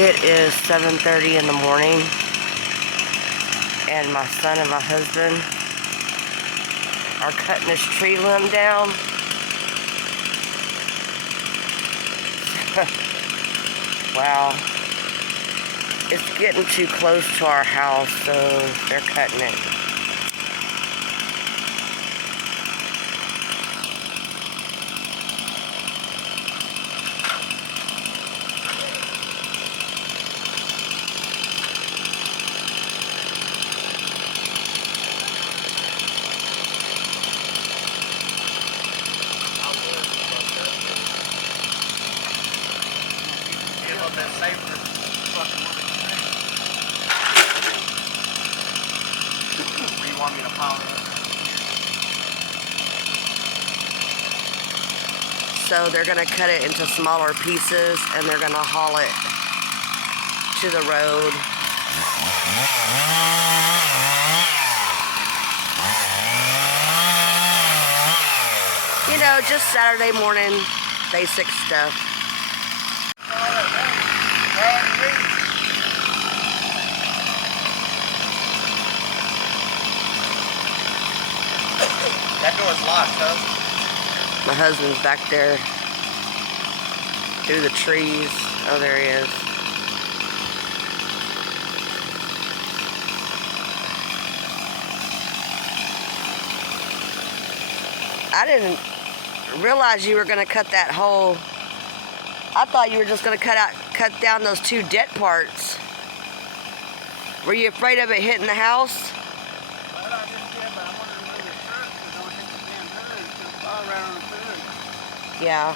It is 7:30 in the morning, and my son and my husband are cutting this tree limb down. Wow. It's getting too close to our house, so they're cutting it. Want me to power it? So they're going to cut it into smaller pieces, and they're going to haul it to the road. You know, just Saturday morning basic stuff. That door's locked, huh? My husband's back there through the trees. Oh, there he is. I didn't realize you were going to cut that hole. I thought you were just going to cut down those two dead parts. Were you afraid of it hitting the house? Yeah.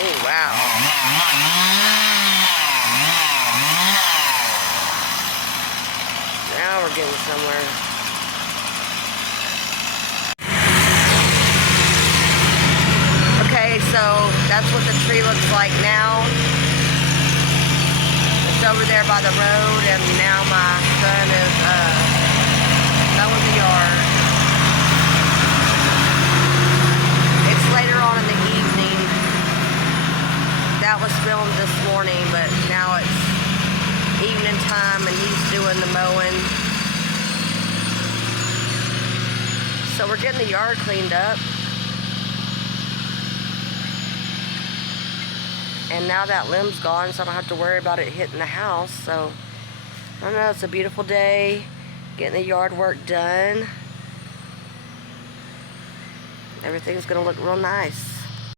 Oh, wow. Now we're getting somewhere. Okay, so that's what the tree looks like now. It's over there by the road, and now my son is mowing the yard. It's later on in the evening. That was filmed this morning, but now it's evening time and he's doing the mowing. So we're getting the yard cleaned up. And now that limb's gone, so I don't have to worry about it hitting the house. So, I don't know, it's a beautiful day. Getting the yard work done. Everything's gonna look real nice.